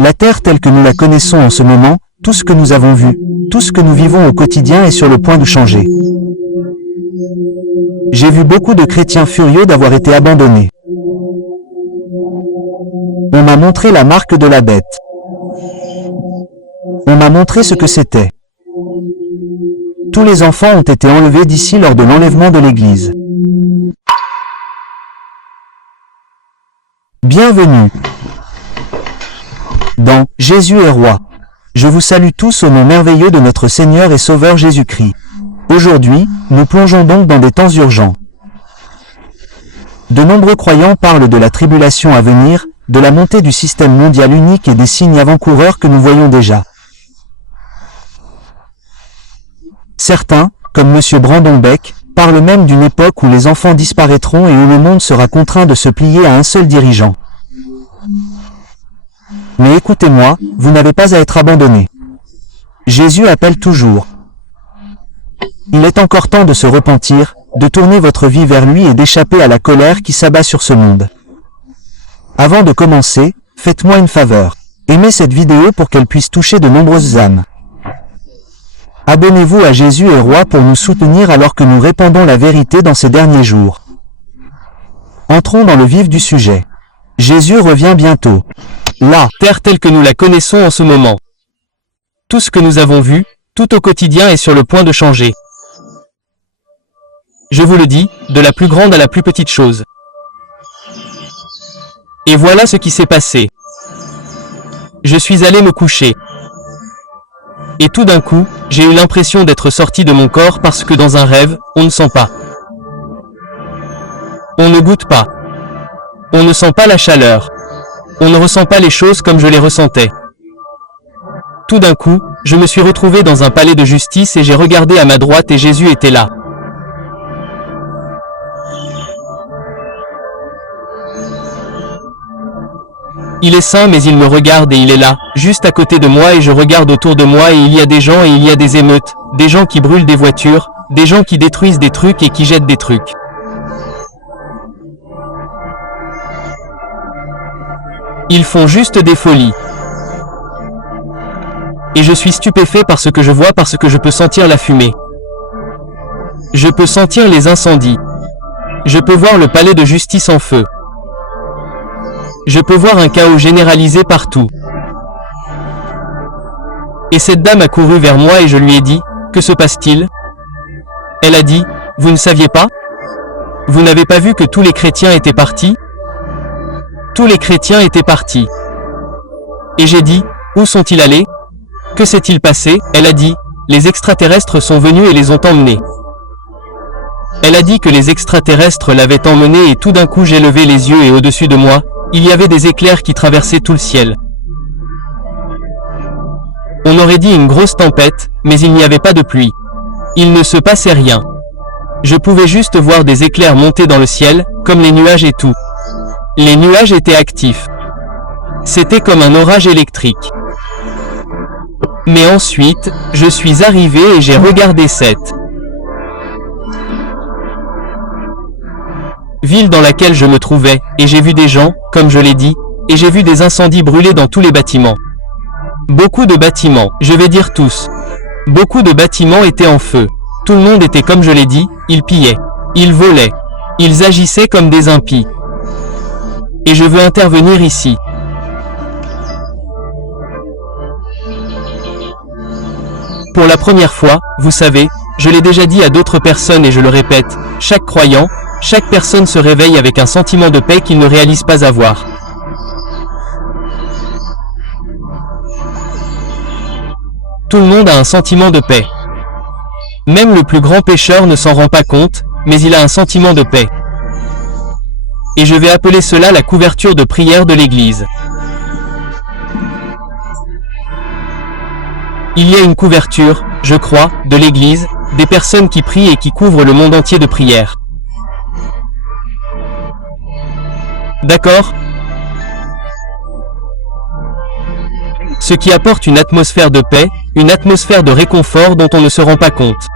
La terre telle que nous la connaissons en ce moment, tout ce que nous avons vu, tout ce que nous vivons au quotidien est sur le point de changer. J'ai vu beaucoup de chrétiens furieux d'avoir été abandonnés. On m'a montré la marque de la bête. On m'a montré ce que c'était. Tous les enfants ont été enlevés d'ici lors de l'enlèvement de l'Église. Bienvenue dans Jésus est roi. Je vous salue tous au nom merveilleux de notre Seigneur et Sauveur Jésus-Christ. Aujourd'hui, nous plongeons donc dans des temps urgents. De nombreux croyants parlent de la tribulation à venir, de la montée du système mondial unique et des signes avant-coureurs que nous voyons déjà. Certains, comme M. Brandon Beck, parlent même d'une époque où les enfants disparaîtront et où le monde sera contraint de se plier à un seul dirigeant. Mais écoutez-moi, vous n'avez pas à être abandonnés. Jésus appelle toujours. Il est encore temps de se repentir, de tourner votre vie vers lui et d'échapper à la colère qui s'abat sur ce monde. Avant de commencer, faites-moi une faveur. Aimez cette vidéo pour qu'elle puisse toucher de nombreuses âmes. Abonnez-vous à Jésus est roi pour nous soutenir alors que nous répandons la vérité dans ces derniers jours. Entrons dans le vif du sujet. Jésus revient bientôt. La terre telle que nous la connaissons en ce moment. Tout ce que nous avons vu, tout au quotidien est sur le point de changer. Je vous le dis, de la plus grande à la plus petite chose. Et voilà ce qui s'est passé. Je suis allé me coucher. Et tout d'un coup, j'ai eu l'impression d'être sorti de mon corps parce que dans un rêve, on ne sent pas. On ne goûte pas. On ne sent pas la chaleur. On ne ressent pas les choses comme je les ressentais. Tout d'un coup, je me suis retrouvé dans un palais de justice et j'ai regardé à ma droite et Jésus était là. Il est saint mais il me regarde et il est là, juste à côté de moi et je regarde autour de moi et il y a des gens et il y a des émeutes, des gens qui brûlent des voitures, des gens qui détruisent des trucs et qui jettent des trucs. Ils font juste des folies. Et je suis stupéfait par ce que je vois parce que je peux sentir la fumée. Je peux sentir les incendies. Je peux voir le palais de justice en feu. Je peux voir un chaos généralisé partout. Et cette dame a couru vers moi et je lui ai dit, « Que se passe-t-il » Elle a dit, « Vous ne saviez pas ? Vous n'avez pas vu que tous les chrétiens étaient partis ? Tous les chrétiens étaient partis. » Et j'ai dit, « Où sont-ils allés ? Que s'est-il passé ?» Elle a dit, « Les extraterrestres sont venus et les ont emmenés. » Elle a dit que les extraterrestres l'avaient emmené et tout d'un coup j'ai levé les yeux et au-dessus de moi, il y avait des éclairs qui traversaient tout le ciel. On aurait dit une grosse tempête, mais il n'y avait pas de pluie. Il ne se passait rien. Je pouvais juste voir des éclairs monter dans le ciel, comme les nuages et tout. Les nuages étaient actifs. C'était comme un orage électrique. Mais ensuite, je suis arrivé et j'ai regardé cette ville dans laquelle je me trouvais, et j'ai vu des gens, comme je l'ai dit, et j'ai vu des incendies brûler dans tous les bâtiments. Beaucoup de bâtiments, je vais dire tous. Beaucoup de bâtiments étaient en feu. Tout le monde était comme je l'ai dit, ils pillaient, ils volaient, ils agissaient comme des impies. Et je veux intervenir ici. Pour la première fois, vous savez, je l'ai déjà dit à d'autres personnes et je le répète, chaque croyant, chaque personne se réveille avec un sentiment de paix qu'il ne réalise pas avoir. Tout le monde a un sentiment de paix. Même le plus grand pécheur ne s'en rend pas compte, mais il a un sentiment de paix. Et je vais appeler cela la couverture de prière de l'Église. Il y a une couverture, je crois, de l'Église, des personnes qui prient et qui couvrent le monde entier de prière. D'accord ? Ce qui apporte une atmosphère de paix, une atmosphère de réconfort dont on ne se rend pas compte.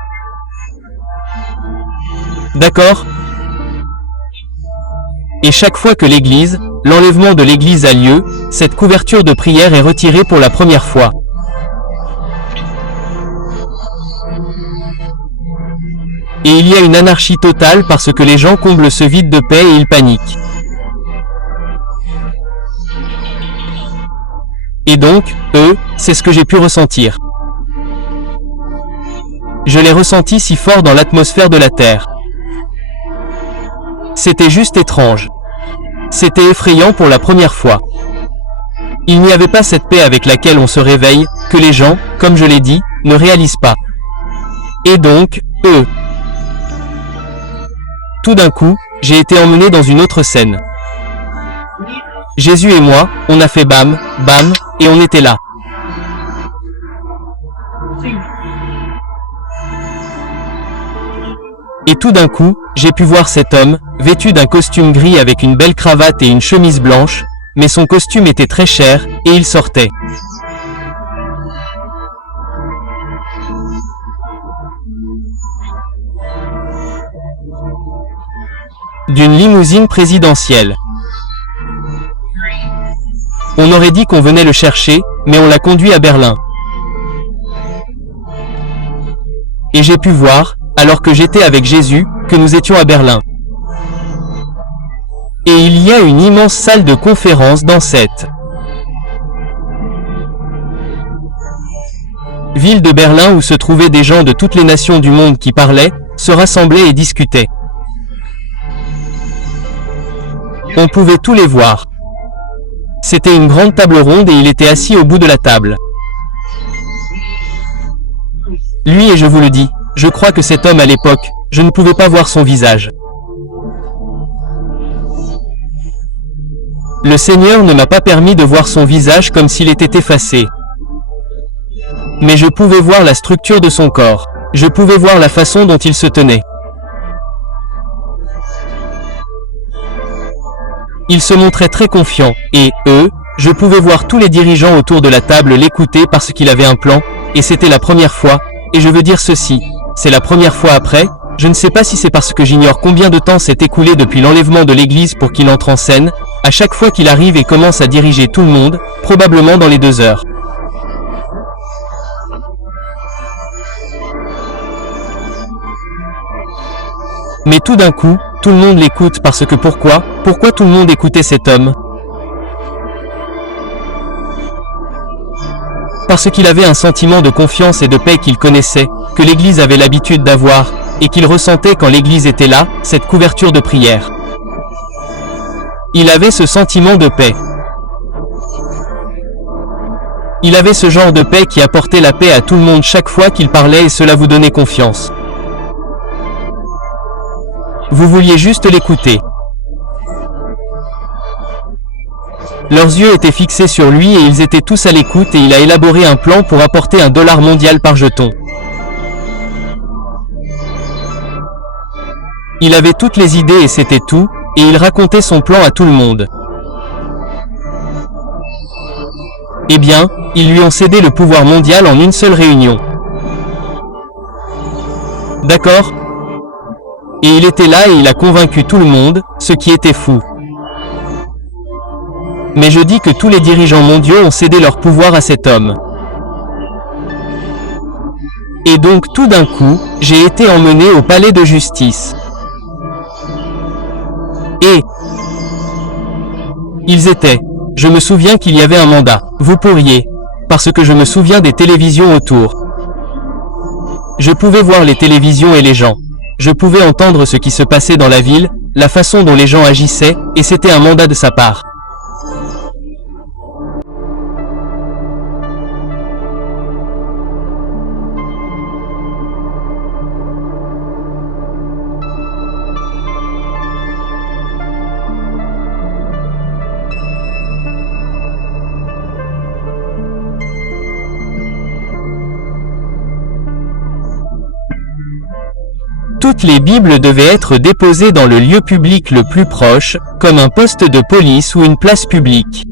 D'accord ? Et chaque fois que l'Église, l'enlèvement de l'église a lieu, cette couverture de prière est retirée pour la première fois. Et il y a une anarchie totale parce que les gens comblent ce vide de paix et ils paniquent. Et donc, c'est ce que j'ai pu ressentir. Je l'ai ressenti si fort dans l'atmosphère de la Terre. C'était juste étrange. C'était effrayant pour la première fois. Il n'y avait pas cette paix avec laquelle on se réveille, que les gens, comme je l'ai dit, ne réalisent pas. Et donc, tout d'un coup, j'ai été emmené dans une autre scène. Jésus et moi, on a fait bam, bam, et on était là. Et tout d'un coup, j'ai pu voir cet homme, vêtu d'un costume gris avec une belle cravate et une chemise blanche, mais son costume était très cher, et il sortait d'une limousine présidentielle. On aurait dit qu'on venait le chercher, mais on l'a conduit à Berlin. Et j'ai pu voir, alors que j'étais avec Jésus, que nous étions à Berlin. Et il y a une immense salle de conférence dans cette ville de Berlin où se trouvaient des gens de toutes les nations du monde qui parlaient, se rassemblaient et discutaient. On pouvait tous les voir. C'était une grande table ronde et il était assis au bout de la table. Lui, et je vous le dis, je crois que cet homme à l'époque, je ne pouvais pas voir son visage. Le Seigneur ne m'a pas permis de voir son visage comme s'il était effacé. Mais je pouvais voir la structure de son corps. Je pouvais voir la façon dont il se tenait. Il se montrait très confiant, et, je pouvais voir tous les dirigeants autour de la table l'écouter parce qu'il avait un plan, et c'était la première fois, et je veux dire ceci, c'est la première fois après, je ne sais pas si c'est parce que j'ignore combien de temps s'est écoulé depuis l'enlèvement de l'église pour qu'il entre en scène, à chaque fois qu'il arrive et commence à diriger tout le monde, probablement dans les 2 heures. Mais tout d'un coup, tout le monde l'écoute parce que pourquoi tout le monde écoutait cet homme? Parce qu'il avait un sentiment de confiance et de paix qu'il connaissait, que l'Église avait l'habitude d'avoir, et qu'il ressentait quand l'Église était là, cette couverture de prière. Il avait ce sentiment de paix. Il avait ce genre de paix qui apportait la paix à tout le monde chaque fois qu'il parlait et cela vous donnait confiance. Vous vouliez juste l'écouter. Leurs yeux étaient fixés sur lui et ils étaient tous à l'écoute et il a élaboré un plan pour apporter $1 mondial par jeton. Il avait toutes les idées et c'était tout, et il racontait son plan à tout le monde. Eh bien, ils lui ont cédé le pouvoir mondial en une seule réunion. D'accord ? Et il était là et il a convaincu tout le monde, ce qui était fou. Mais je dis que tous les dirigeants mondiaux ont cédé leur pouvoir à cet homme. Et donc tout d'un coup, j'ai été emmené au palais de justice. Et ils étaient. Je me souviens qu'il y avait un mandat. Vous pourriez. Parce que je me souviens des télévisions autour. Je pouvais voir les télévisions et les gens. Je pouvais entendre ce qui se passait dans la ville, la façon dont les gens agissaient, et c'était un mandat de sa part. Toutes les Bibles devaient être déposées dans le lieu public le plus proche, comme un poste de police ou une place publique.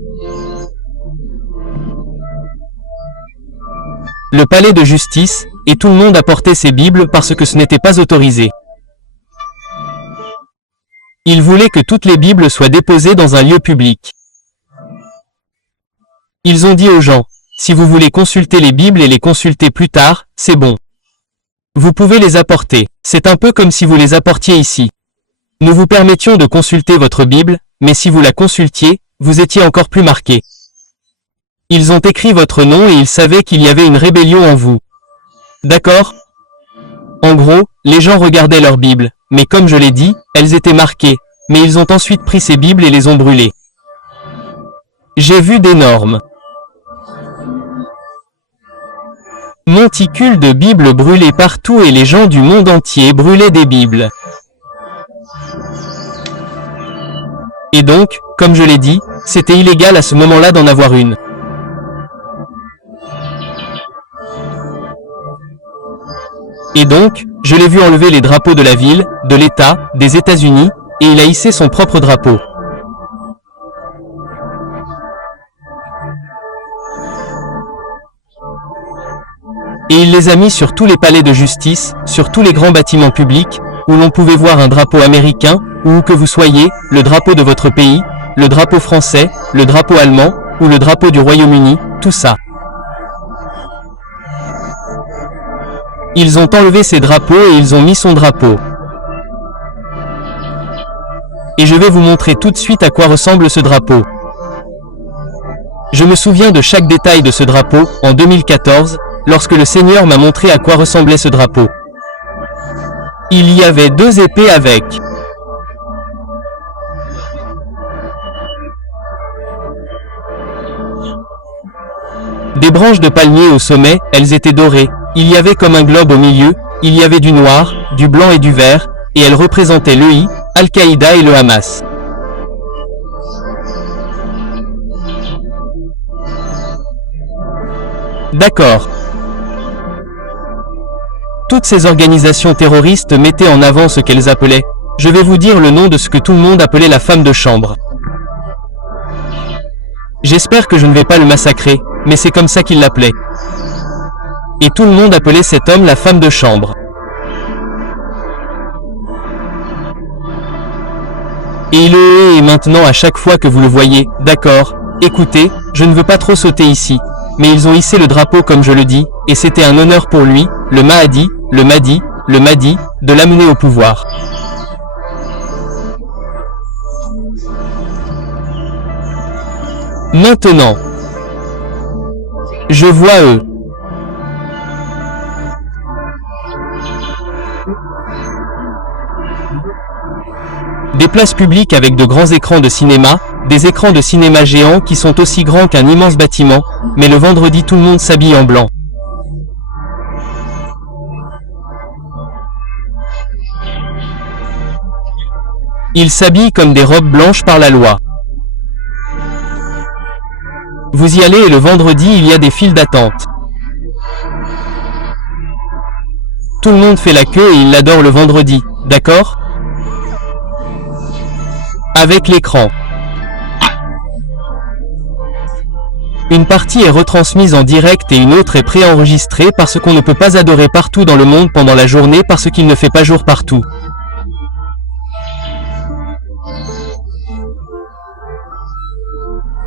Le palais de justice, et tout le monde apportait ses Bibles parce que ce n'était pas autorisé. Ils voulaient que toutes les Bibles soient déposées dans un lieu public. Ils ont dit aux gens, si vous voulez consulter les Bibles et les consulter plus tard, c'est bon. Vous pouvez les apporter. C'est un peu comme si vous les apportiez ici. Nous vous permettions de consulter votre Bible, mais si vous la consultiez, vous étiez encore plus marqué. Ils ont écrit votre nom et ils savaient qu'il y avait une rébellion en vous. D'accord? En gros, les gens regardaient leur Bible, mais comme je l'ai dit, elles étaient marquées, mais ils ont ensuite pris ces Bibles et les ont brûlées. J'ai vu d'énormes monticules de Bibles brûlées partout et les gens du monde entier brûlaient des Bibles. Et donc, comme je l'ai dit, c'était illégal à ce moment-là d'en avoir une. Et donc, je l'ai vu enlever les drapeaux de la ville, de l'État, des États-Unis, et il a hissé son propre drapeau. Et il les a mis sur tous les palais de justice, sur tous les grands bâtiments publics, où l'on pouvait voir un drapeau américain, ou où que vous soyez, le drapeau de votre pays, le drapeau français, le drapeau allemand, ou le drapeau du Royaume-Uni, tout ça. Ils ont enlevé ses drapeaux et ils ont mis son drapeau. Et je vais vous montrer tout de suite à quoi ressemble ce drapeau. Je me souviens de chaque détail de ce drapeau, en 2014, lorsque le Seigneur m'a montré à quoi ressemblait ce drapeau. Il y avait 2 épées avec. Des branches de palmier au sommet, elles étaient dorées. Il y avait comme un globe au milieu, il y avait du noir, du blanc et du vert, et elles représentaient l'EI, Al-Qaïda et le Hamas. D'accord. Toutes ces organisations terroristes mettaient en avant ce qu'elles appelaient, je vais vous dire le nom de ce que tout le monde appelait la femme de chambre. J'espère que je ne vais pas le massacrer, mais c'est comme ça qu'ils l'appelaient. Et tout le monde appelait cet homme la femme de chambre. Et il le hait maintenant à chaque fois que vous le voyez, d'accord, écoutez, je ne veux pas trop sauter ici, mais ils ont hissé le drapeau comme je le dis, et c'était un honneur pour lui, le Mahdi, de l'amener au pouvoir. Maintenant, je vois eux. Des places publiques avec de grands écrans de cinéma, des écrans de cinéma géants qui sont aussi grands qu'un immense bâtiment, mais le vendredi tout le monde s'habille en blanc. Ils s'habillent comme des robes blanches par la loi. Vous y allez et le vendredi il y a des files d'attente. Tout le monde fait la queue et il l'adore le vendredi, d'accord? Avec l'écran. Une partie est retransmise en direct et une autre est préenregistrée parce qu'on ne peut pas adorer partout dans le monde pendant la journée parce qu'il ne fait pas jour partout.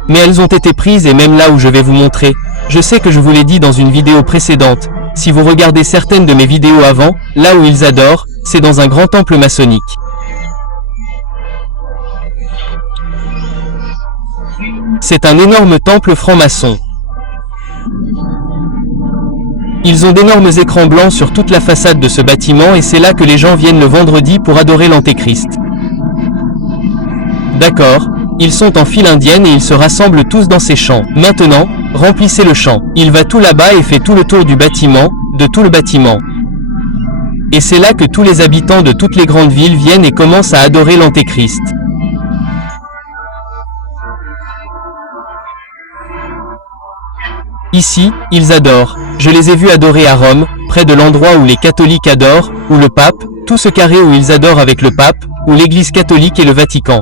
Mais elles ont été prises et même là où je vais vous montrer, je sais que je vous l'ai dit dans une vidéo précédente, si vous regardez certaines de mes vidéos avant, là où ils adorent, c'est dans un grand temple maçonnique. C'est un énorme temple franc-maçon. Ils ont d'énormes écrans blancs sur toute la façade de ce bâtiment et c'est là que les gens viennent le vendredi pour adorer l'Antéchrist. D'accord, ils sont en file indienne et ils se rassemblent tous dans ces champs. Maintenant, remplissez le champ. Il va tout là-bas et fait tout le tour du bâtiment, de tout le bâtiment. Et c'est là que tous les habitants de toutes les grandes villes viennent et commencent à adorer l'Antéchrist. Ici, ils adorent. Je les ai vus adorer à Rome, près de l'endroit où les catholiques adorent, ou le pape, tout ce carré où ils adorent avec le pape, ou l'église catholique et le Vatican.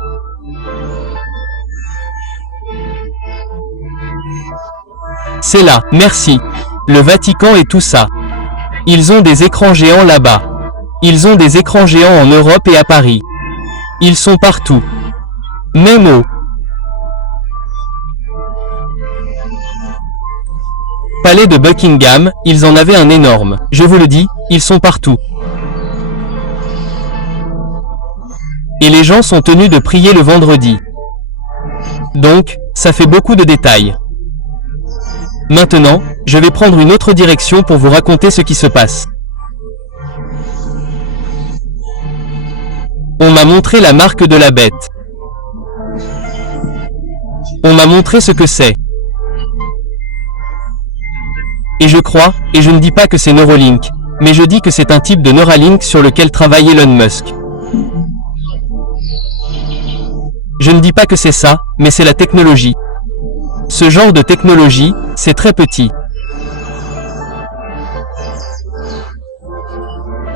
C'est là, merci. Le Vatican et tout ça. Ils ont des écrans géants là-bas. Ils ont des écrans géants en Europe et à Paris. Ils sont partout. Même au palais de Buckingham, ils en avaient un énorme. Je vous le dis, ils sont partout. Et les gens sont tenus de prier le vendredi. Donc, ça fait beaucoup de détails. Maintenant, je vais prendre une autre direction pour vous raconter ce qui se passe. On m'a montré la marque de la bête. On m'a montré ce que c'est. Et je crois, et je ne dis pas que c'est Neuralink, mais je dis que c'est un type de Neuralink sur lequel travaille Elon Musk. Je ne dis pas que c'est ça, mais c'est la technologie. Ce genre de technologie, c'est très petit.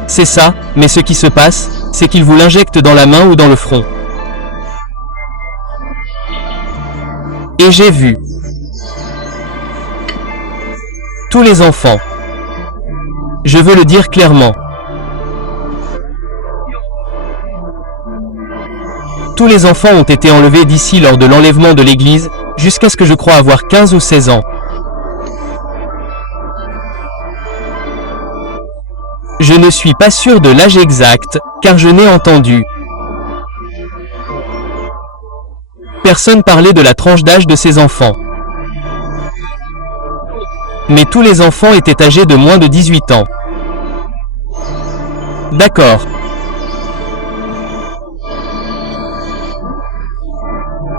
C'est ça, mais ce qui se passe, c'est qu'il vous l'injecte dans la main ou dans le front. Et j'ai vu tous les enfants. Je veux le dire clairement. Tous les enfants ont été enlevés d'ici lors de l'enlèvement de l'église, jusqu'à ce que je crois avoir 15 ou 16 ans. Je ne suis pas sûr de l'âge exact, car je n'ai entendu personne parler de la tranche d'âge de ces enfants. Mais tous les enfants étaient âgés de moins de 18 ans. D'accord.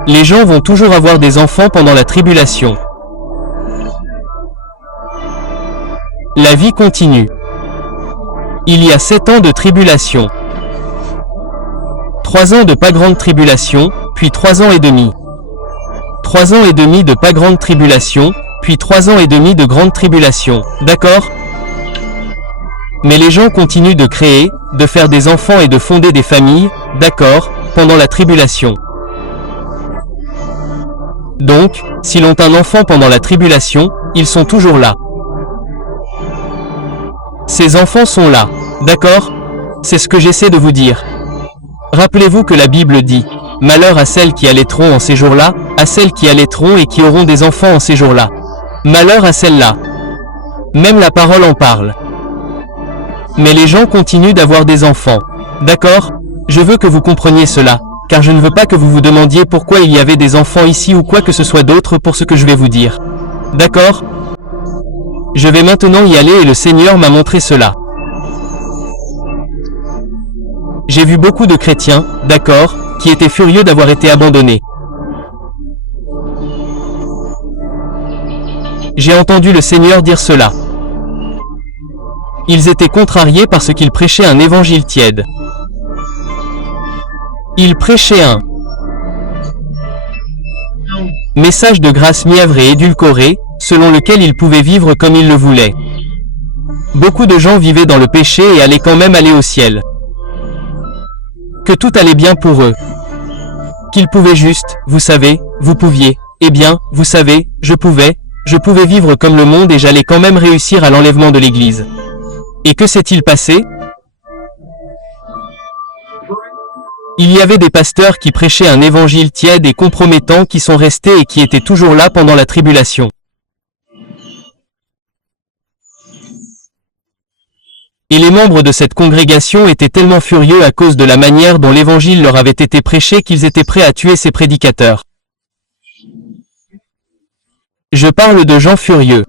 Les gens vont toujours avoir des enfants pendant la tribulation. La vie continue. Il y a 7 ans de tribulation. 3 ans de pas grande tribulation, puis 3 ans et demi. 3 ans et demi de pas grande tribulation, puis 3 ans et demi de grande tribulation. D'accord? Mais les gens continuent de créer, de faire des enfants et de fonder des familles, d'accord, pendant la tribulation. Donc, s'ils ont un enfant pendant la tribulation, ils sont toujours là. Ces enfants sont là, d'accord? C'est ce que j'essaie de vous dire. Rappelez-vous que la Bible dit « Malheur à celles qui allaiteront en ces jours-là, à celles qui allaiteront et qui auront des enfants en ces jours-là. Malheur à celles-là. » Même la parole en parle. Mais les gens continuent d'avoir des enfants. D'accord? Je veux que vous compreniez cela, car je ne veux pas que vous vous demandiez pourquoi il y avait des enfants ici ou quoi que ce soit d'autre pour ce que je vais vous dire. D'accord? Je vais maintenant y aller et le Seigneur m'a montré cela. J'ai vu beaucoup de chrétiens, d'accord, qui étaient furieux d'avoir été abandonnés. J'ai entendu le Seigneur dire cela. Ils étaient contrariés parce qu'ils prêchaient un évangile tiède. Ils prêchaient un message de grâce mièvre et édulcoré, selon lequel ils pouvaient vivre comme ils le voulaient. Beaucoup de gens vivaient dans le péché et allaient quand même aller au ciel. Que tout allait bien pour eux. Qu'ils pouvaient juste, vous savez, vous pouviez, eh bien, vous savez, je pouvais vivre comme le monde et j'allais quand même réussir à l'enlèvement de l'Église. Et que s'est-il passé? Il y avait des pasteurs qui prêchaient un évangile tiède et compromettant qui sont restés et qui étaient toujours là pendant la tribulation. Et les membres de cette congrégation étaient tellement furieux à cause de la manière dont l'évangile leur avait été prêché qu'ils étaient prêts à tuer ces prédicateurs. Je parle de gens furieux.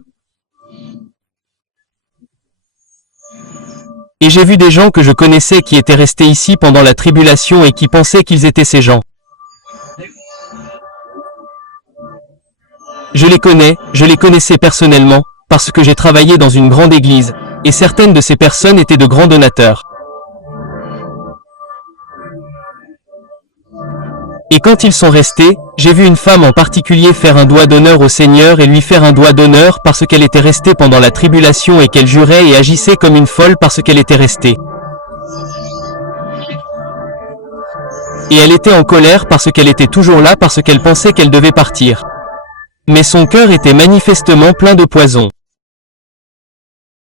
Et j'ai vu des gens que je connaissais qui étaient restés ici pendant la tribulation et qui pensaient qu'ils étaient ces gens. Je les connaissais personnellement, parce que j'ai travaillé dans une grande église, et certaines de ces personnes étaient de grands donateurs. Et quand ils sont restés, j'ai vu une femme en particulier faire un doigt d'honneur au Seigneur et lui faire un doigt d'honneur parce qu'elle était restée pendant la tribulation et qu'elle jurait et agissait comme une folle parce qu'elle était restée. Et elle était en colère parce qu'elle était toujours là parce qu'elle pensait qu'elle devait partir. Mais son cœur était manifestement plein de poison.